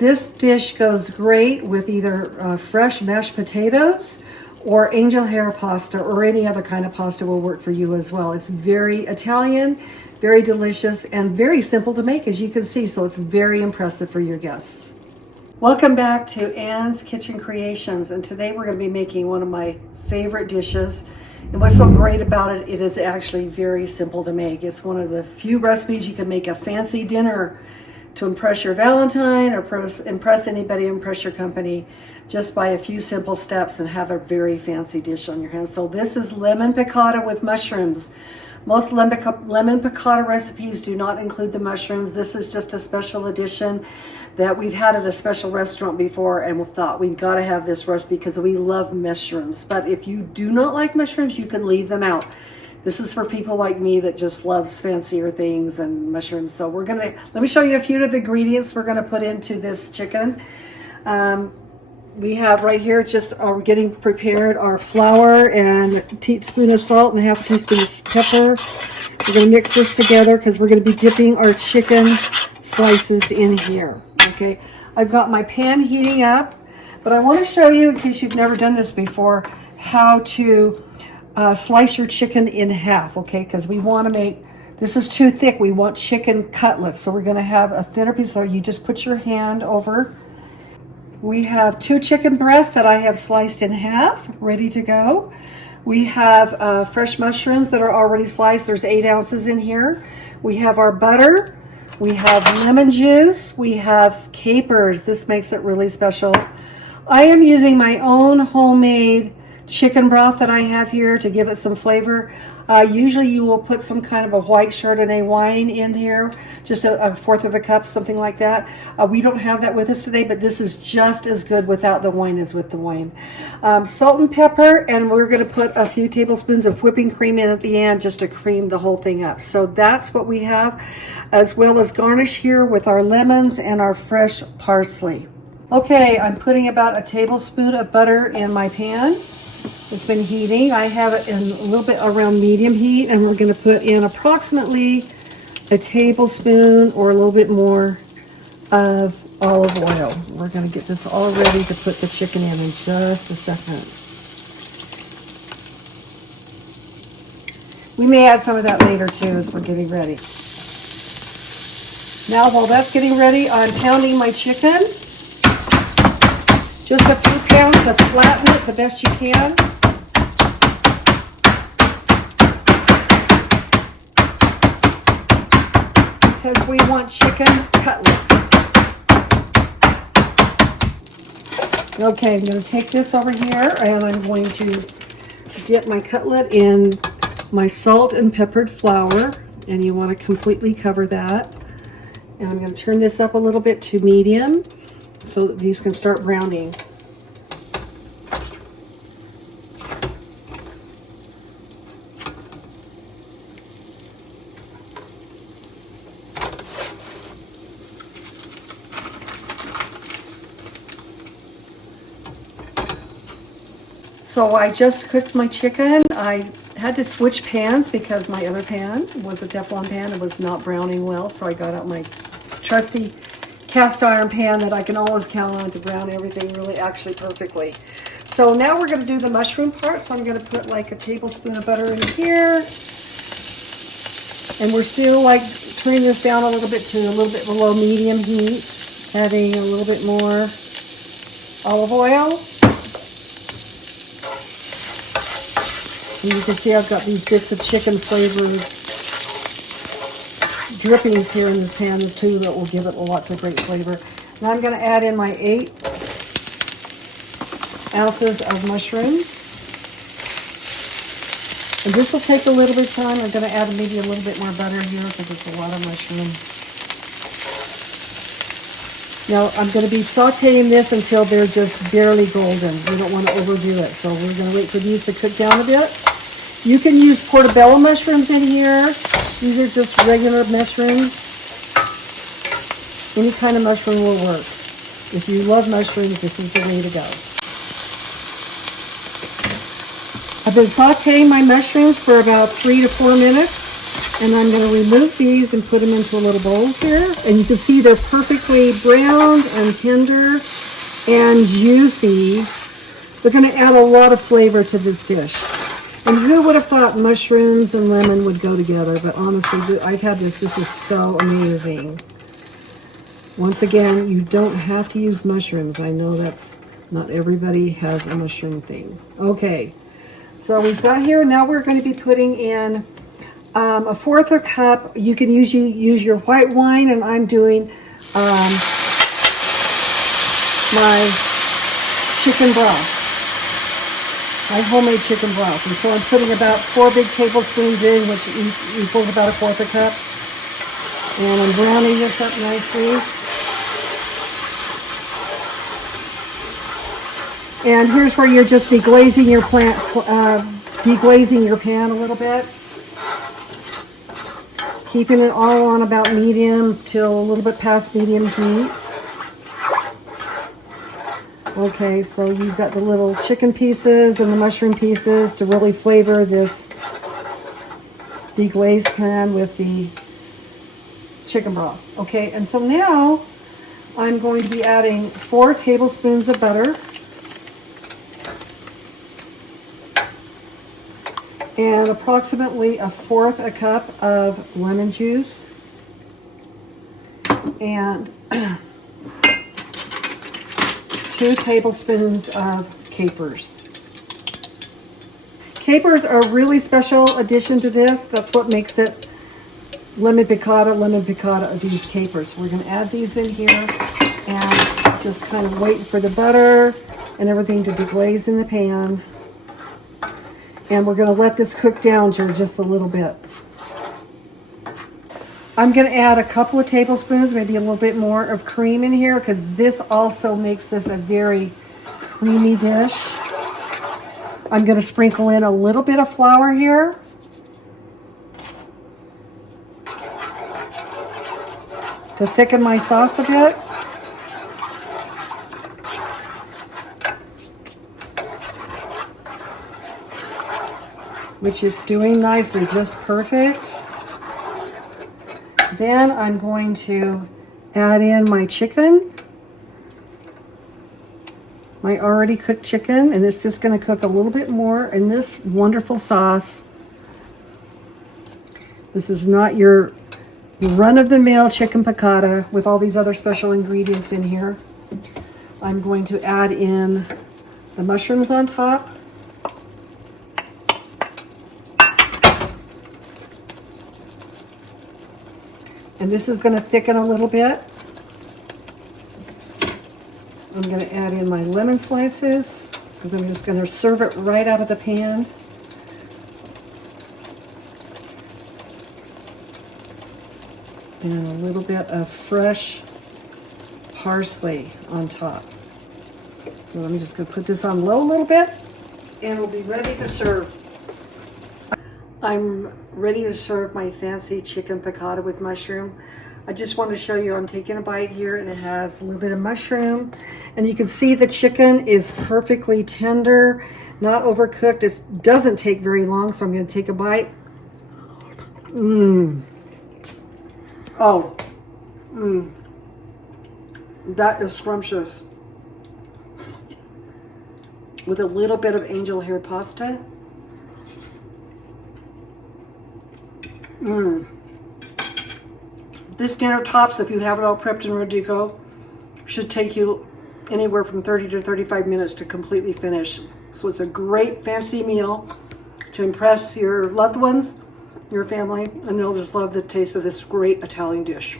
This dish goes great with either fresh mashed potatoes or angel hair pasta, or any other kind of pasta will work for you as well. It's very Italian, very delicious, and very simple to make, as you can see, so it's very impressive for your guests. Welcome back to Anne's Kitchen Creations, and today we're going to be making one of my favorite dishes. And what's so great about it, it is actually very simple to make. It's one of the few recipes you can make a fancy dinner to impress your Valentine or impress anybody, impress your company, just by a few simple steps and have a very fancy dish on your hands. So this is lemon piccata with mushrooms. Most lemon piccata recipes do not include the mushrooms. This is just a special edition that we've had at a special restaurant before, and we thought we've got to have this recipe because we love mushrooms. But if you do not like mushrooms, you can leave them out. This is for people like me that just loves fancier things and mushrooms. So let me show you a few of the ingredients we're gonna put into this chicken. We have right here, we're getting prepared, our flour and a teaspoon of salt and a half teaspoon of pepper. We're gonna mix this together because we're gonna be dipping our chicken slices in here. Okay, I've got my pan heating up, but I want to show you, in case you've never done this before, how to slice your chicken in half, okay? Because we want to make, this is too thick, we want chicken cutlets, so we're going to have a thinner piece, so you just put your hand over. We have 2 chicken breasts that I have sliced in half, ready to go. We have fresh mushrooms that are already sliced. There's 8 ounces in here. We have our butter. We have lemon juice. We have capers. This makes it really special. I am using my own homemade chicken broth that I have here to give it some flavor. Usually you will put some kind of a white Chardonnay wine in here, just a fourth of a cup, something like that. We don't have that with us today, but this is just as good without the wine as with the wine. Salt and pepper, and we're going to put a few tablespoons of whipping cream in at the end just to cream the whole thing up. So that's what we have, as well as garnish here with our lemons and our fresh parsley. Okay, I'm putting about a tablespoon of butter in my pan. It's been heating. I have it in a little bit around medium heat, and we're going to put in approximately a tablespoon or a little bit more of olive oil. We're going to get this all ready to put the chicken in just a second. We may add some of that later too as we're getting ready. Now while that's getting ready, I'm pounding my chicken. Just a few pounds to flatten it the best you can. Because we want chicken cutlets. Okay, I'm going to take this over here and I'm going to dip my cutlet in my salt and peppered flour, and you want to completely cover that. And I'm going to turn this up a little bit to medium so that these can start browning. So I just cooked my chicken. I had to switch pans because my other pan was a Teflon pan. It was not browning well, so I got out my trusty cast iron pan that I can always count on to brown everything really actually perfectly. So now we're going to do the mushroom part. So I'm going to put like a tablespoon of butter in here. And we're still like turning this down a little bit to a little bit below medium heat. Adding a little bit more olive oil. And you can see I've got these bits of chicken flavored drippings here in this pan too that will give it lots of great flavor. Now I'm going to add in my 8 ounces of mushrooms. And this will take a little bit of time. I'm going to add maybe a little bit more butter here because it's a lot of mushroom. Now I'm going to be sauteing this until they're just barely golden. We don't want to overdo it. So we're going to wait for these to cook down a bit. You can use Portebello mushrooms in here. These are just regular mushrooms. Any kind of mushroom will work. If you love mushrooms, this is the way to go. I've been sauteing my mushrooms for about 3 to 4 minutes. And I'm going to remove these and put them into a little bowl here. And you can see they're perfectly browned and tender and juicy. They're going to add a lot of flavor to this dish. And who would have thought mushrooms and lemon would go together? But honestly, I've had this. This is so amazing. Once again, you don't have to use mushrooms. I know that's not everybody has a mushroom thing. Okay, so we've got here. Now we're going to be putting in a fourth a cup. You can use your white wine, and I'm doing my chicken broth. My homemade chicken broth. And so I'm putting about 4 big tablespoons in, which equals about a fourth a cup. And I'm browning this up nicely. And here's where you're just deglazing your deglazing your pan a little bit. Keeping it all on about medium till a little bit past medium heat. Okay, so you've got the little chicken pieces and the mushroom pieces to really flavor this deglazed pan with the chicken broth. Okay, and so now I'm going to be adding 4 tablespoons of butter and approximately a fourth a cup of lemon juice and 2 tablespoons of capers. Capers are a really special addition to this. That's what makes it lemon piccata of these capers. We're going to add these in here and just kind of wait for the butter and everything to deglaze in the pan. And we're going to let this cook down for just a little bit. I'm going to add a couple of tablespoons, maybe a little bit more of cream in here because this also makes this a very creamy dish. I'm going to sprinkle in a little bit of flour here. To thicken my sauce a bit. Which is doing nicely, just perfect. Then I'm going to add in my chicken, my already cooked chicken, and it's just going to cook a little bit more in this wonderful sauce. This is not your run-of-the-mill chicken piccata with all these other special ingredients in here. I'm going to add in the mushrooms on top. And this is going to thicken a little bit. I'm going to add in my lemon slices because I'm just going to serve it right out of the pan. And a little bit of fresh parsley on top. So I'm just going to put this on low a little bit and we'll be ready to serve. I'm ready to serve my fancy chicken piccata with mushroom. I just want to show you, I'm taking a bite here and it has a little bit of mushroom. And you can see the chicken is perfectly tender, not overcooked. It doesn't take very long, so I'm going to take a bite. That is scrumptious. With a little bit of angel hair pasta. This dinner tops, if you have it all prepped and ready to go, should take you anywhere from 30 to 35 minutes to completely finish. So it's a great fancy meal to impress your loved ones, your family, and they'll just love the taste of this great Italian dish.